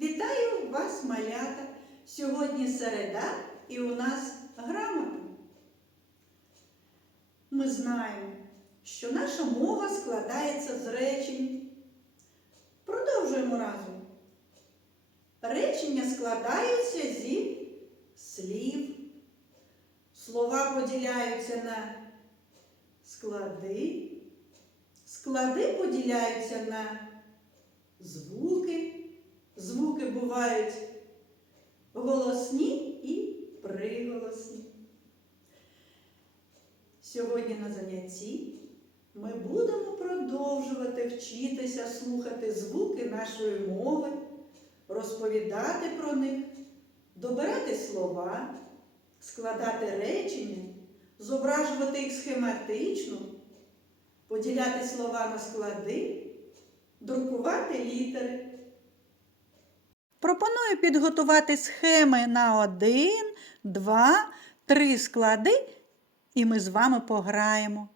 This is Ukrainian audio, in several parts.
Вітаю вас, малята! Сьогодні середа і у нас грамота. Ми знаємо, що наша мова складається з речень. Продовжуємо разом. Речення складаються зі слів. Слова поділяються на склади. Склади поділяються на звуки. Звуки бувають голосні і приголосні. Сьогодні на занятті ми будемо продовжувати вчитися слухати звуки нашої мови, розповідати про них, добирати слова, складати речення, зображувати їх схематично, поділяти слова на склади, друкувати літери. Пропоную підготувати схеми на один, два, три склади, і ми з вами пограємо.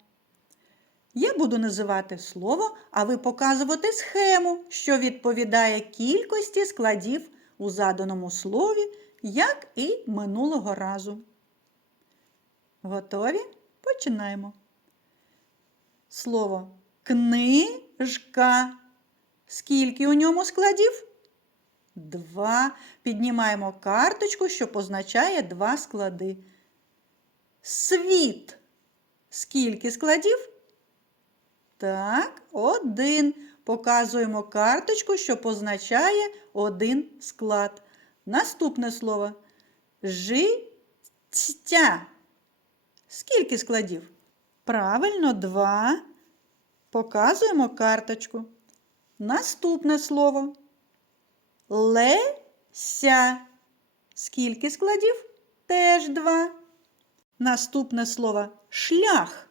Я буду називати слово, а ви показувати схему, що відповідає кількості складів у заданому слові, як і минулого разу. Готові? Починаємо. Слово книжка. Скільки у ньому складів? Два. Піднімаємо карточку, що позначає два склади. Світ. Скільки складів? Так, один. Показуємо карточку, що позначає один склад. Наступне слово. Життя. Скільки складів? Правильно, два. Показуємо карточку. Наступне слово. Леся. Скільки складів? Теж два. Наступне слово шлях.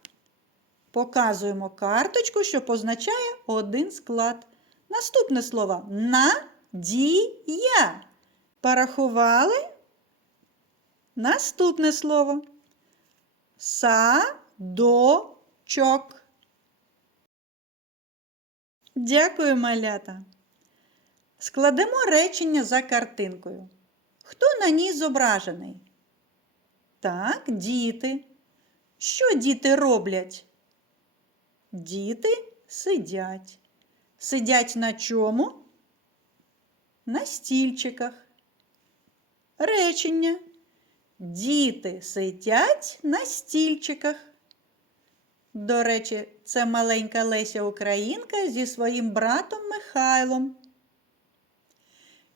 Показуємо карточку, що позначає один склад. Наступне слово надія. Порахували? Наступне слово садочок. Дякую, малята. Складемо речення за картинкою. Хто на ній зображений? Так, діти. Що діти роблять? Діти сидять. Сидять на чому? На стільчиках. Речення. Діти сидять на стільчиках. До речі, це маленька Леся Українка зі своїм братом Михайлом.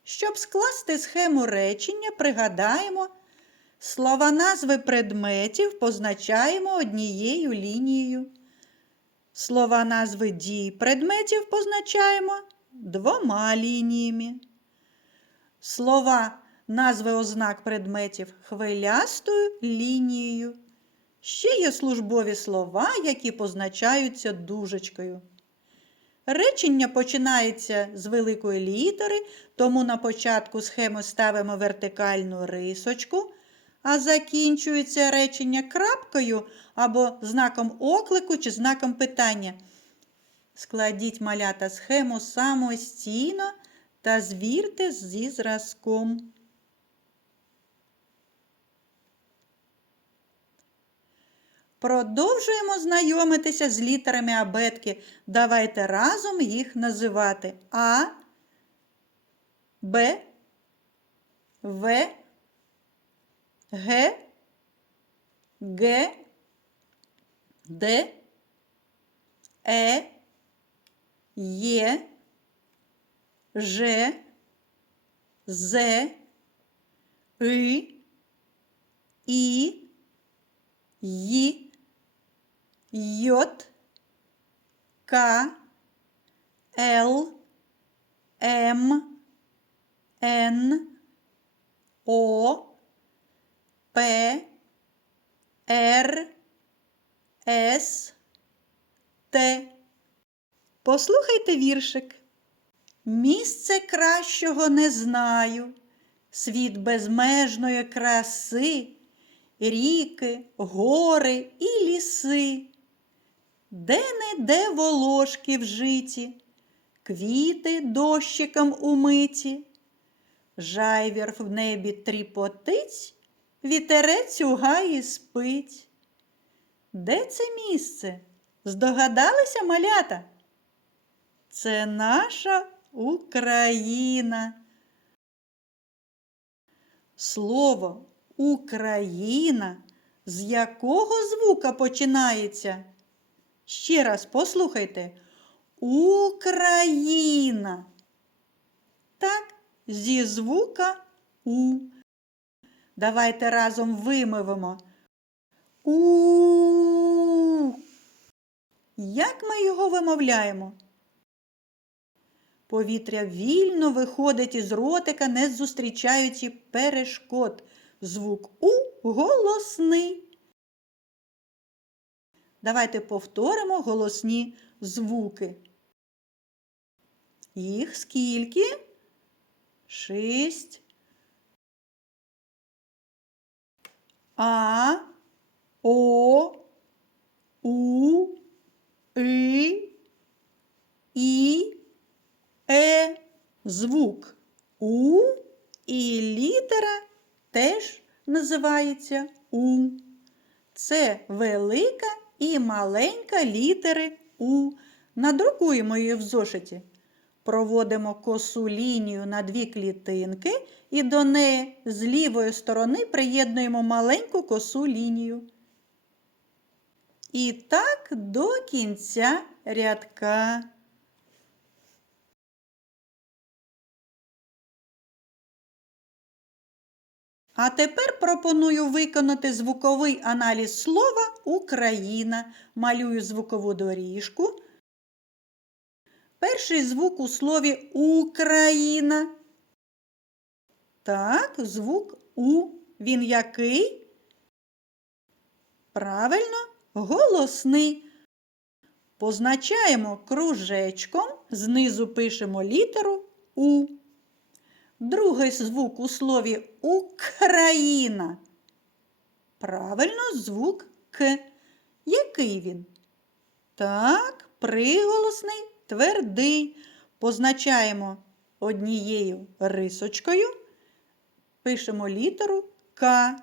Щоб скласти схему речення, пригадаємо, слова назви предметів позначаємо однією лінією. Слова назви дій предметів позначаємо двома лініями. Слова назви ознак предметів хвилястою лінією. Ще є службові слова, які позначаються дужечкою. Речення починається з великої літери, тому на початку схеми ставимо вертикальну рисочку, а закінчується речення крапкою або знаком оклику чи знаком питання. Складіть малята схему самостійно та звірте зі зразком. Продовжуємо знайомитися з літерами абетки. Давайте разом їх називати А, Б, В, Г, Г, Д, Е, Є, Ж, З, И, І, Ї, Йот, К, Л, М, Н, О, П, Р, С, Т. Послухайте віршик. Місце кращого не знаю, світ безмежної краси, ріки, гори і ліси. Де-не-де волошки вжиті, квіти дощиком умиті, Жайвір в небі тріпотить, вітерець у гаї спить. Де це місце? Здогадалися малята? Це наша Україна. Слово Україна з якого звука починається? Ще раз послухайте. Україна. Так, зі звука У. Давайте разом вимовимо. У. Як ми його вимовляємо? Повітря вільно виходить із ротика, не зустрічаючи перешкод. Звук У голосний. Давайте повторимо голосні звуки. Їх скільки? Шість. А, О, У, И, І, Е. Звук У і літера теж називається У. Це велика і маленька літери У. Надрукуємо її в зошиті. Проводимо косу лінію на дві клітинки і до неї з лівої сторони приєднуємо маленьку косу лінію. І так до кінця рядка. А тепер пропоную виконати звуковий аналіз слова Україна. Малюю звукову доріжку. Перший звук у слові Україна. Так, звук У. Він який? Правильно, голосний. Позначаємо кружечком, знизу пишемо літеру У. Другий звук у слові Україна. Правильно, звук К. Який він? Так, приголосний, твердий. Позначаємо однією рисочкою. Пишемо літеру К.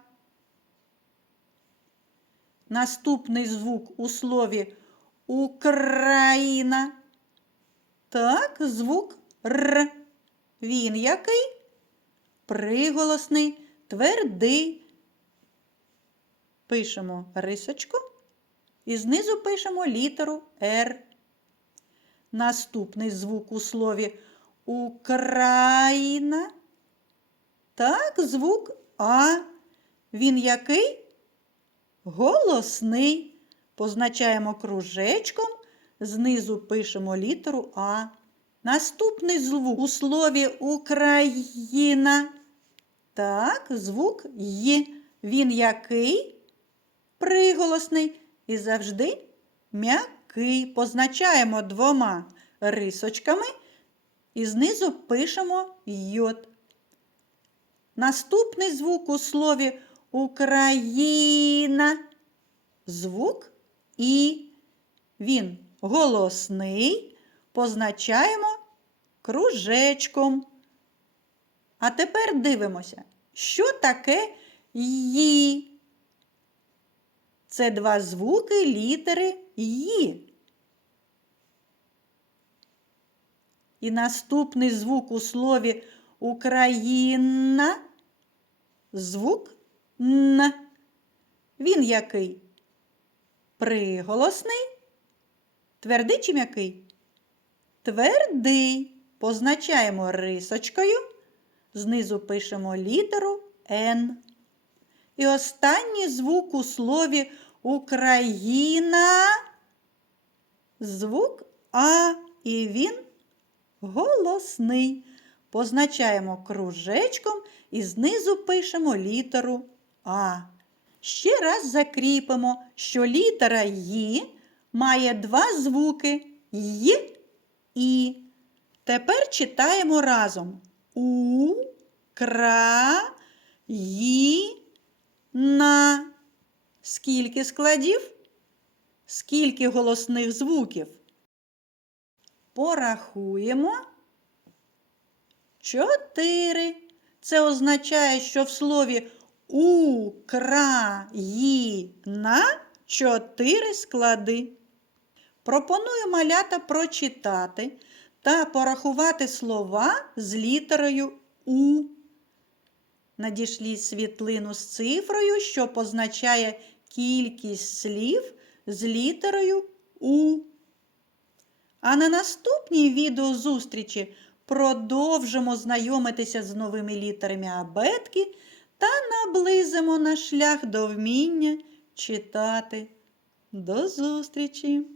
Наступний звук у слові Україна. Так, звук Р. Він який? Приголосний, твердий. Пишемо рисочку і знизу пишемо літеру Р. Наступний звук у слові Україна. Так, звук А. Він який? Голосний. Позначаємо кружечком, знизу пишемо літеру А. Наступний звук у слові Україна. Так, звук Й. Він який? Приголосний і завжди м'який. Позначаємо двома рисочками і знизу пишемо йод. Наступний звук у слові Україна. Звук І. Він голосний. Позначаємо кружечком. А тепер дивимося, що таке «ї». Це два звуки літери «ї». І наступний звук у слові Україна звук Н. Він який? Приголосний. Твердий чи м'який? Твердий. Позначаємо рисочкою. Знизу пишемо літеру Н. І останній звук у слові Україна. Звук А. І він голосний. Позначаємо кружечком і знизу пишемо літеру А. Ще раз закріпимо, що літера «ї» має два звуки «й» і. Тепер читаємо разом У, кра, ї, на. Скільки складів? Скільки голосних звуків? Порахуємо. Чотири. Це означає, що в слові Україна чотири склади. Пропоную малята прочитати та порахувати слова з літерою У. Надішліть світлину з цифрою, що позначає кількість слів з літерою У. А на наступній відеозустрічі продовжимо знайомитися з новими літерами абетки та наблизимо наш шлях до вміння читати. До зустрічі!